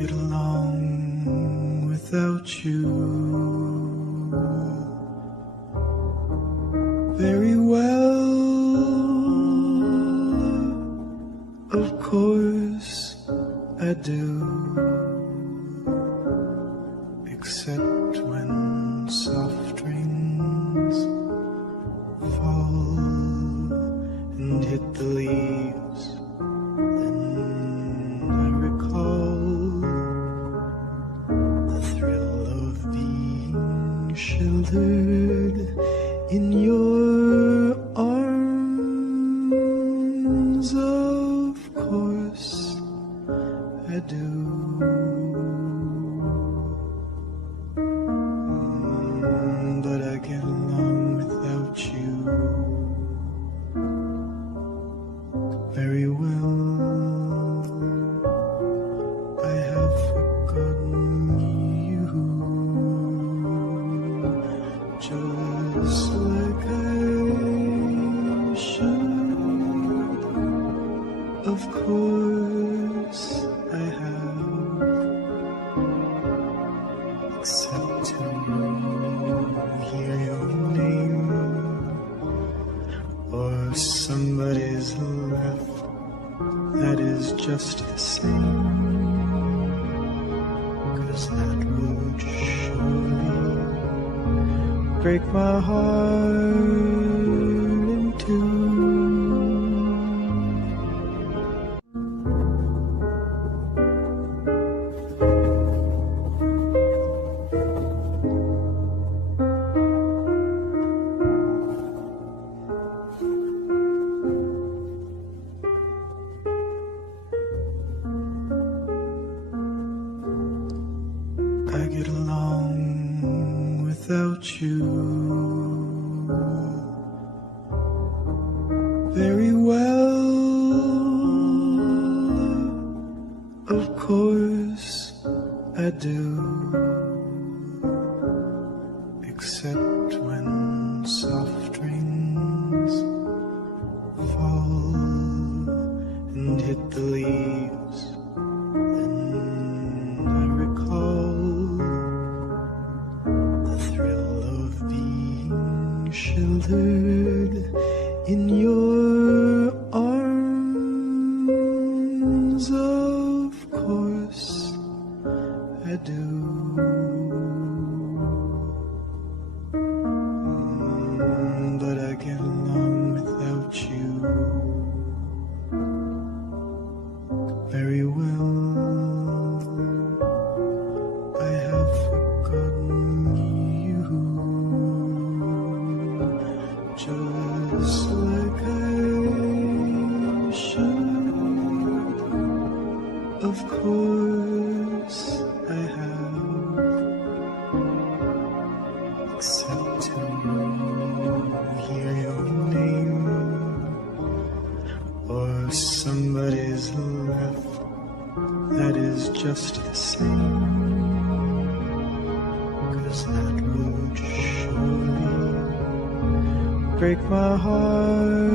get along without you very well. Of course I do, except when soft rains fall and hit the leaves. Then I recall the thrill of being sheltered in your arms. Of course I do. But I get along without you very well. I have forgotten you, just like I should. Of course I have, except to hear your name or somebody's laugh. That is just the same, 'cause that would surely break my heart in two. I get along without you very well. Of course I do, except when soft rains fall and hit the leaves. Then I recall the thrill of being sheltered in your arms. Of course I do. But I get along without you very well. I have forgotten you, just like I should. Of course I have, except to hear your name or somebody's laugh. That is just the same, 'cause that would surely break my heart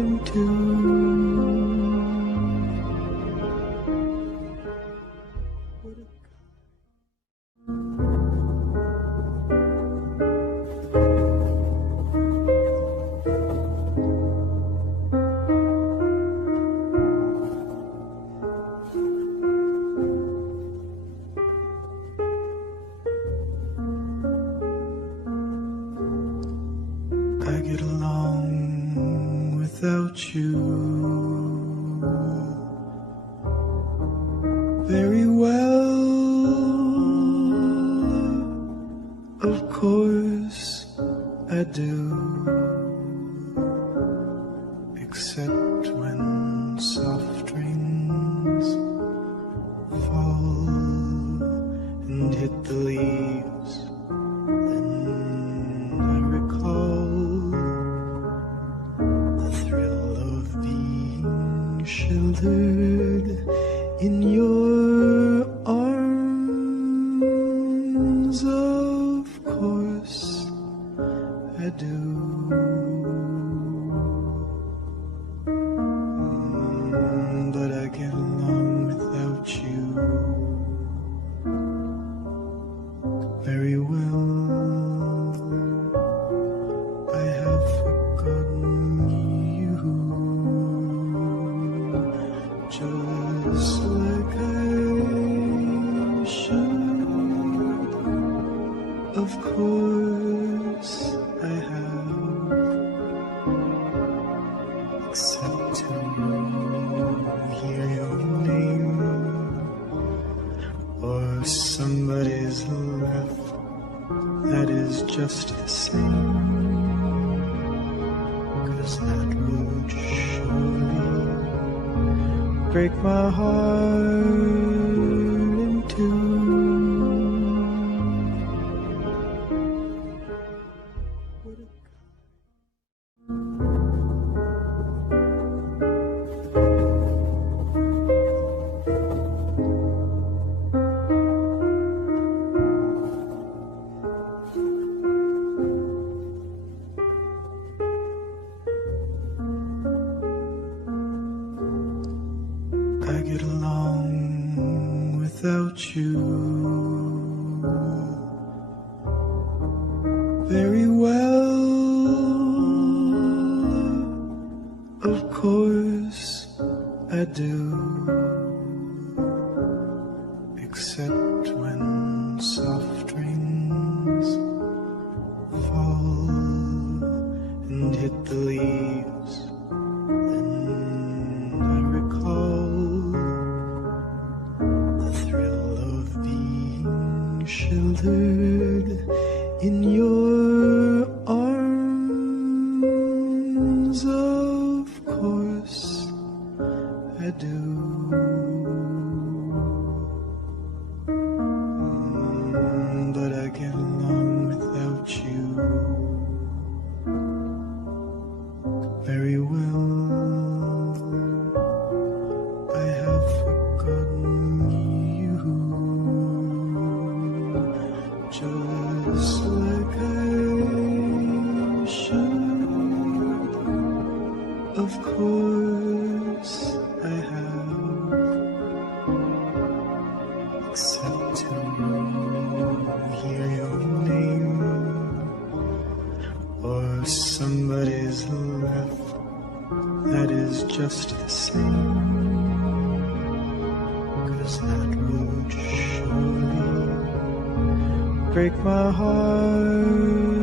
in two. I get along without you very well. Of course I do, except when soft rains fall and hit the leaves. Then I recall the thrill of being sheltered in your arms. Of course I do. But I get along without you except to hear your name or somebody's laugh that is just the same, 'cause that would surely break my heart in two. I get along without you very well. Of course I do, except when soft rains fall and hit the leaves. Then I recall the thrill of being sheltered in your arms. Of course I do. But I get along without you very well. I have forgotten you, just like I should. Of course I have, except to hear your name or somebody's laugh that is just the same, 'cause that would surely break my heart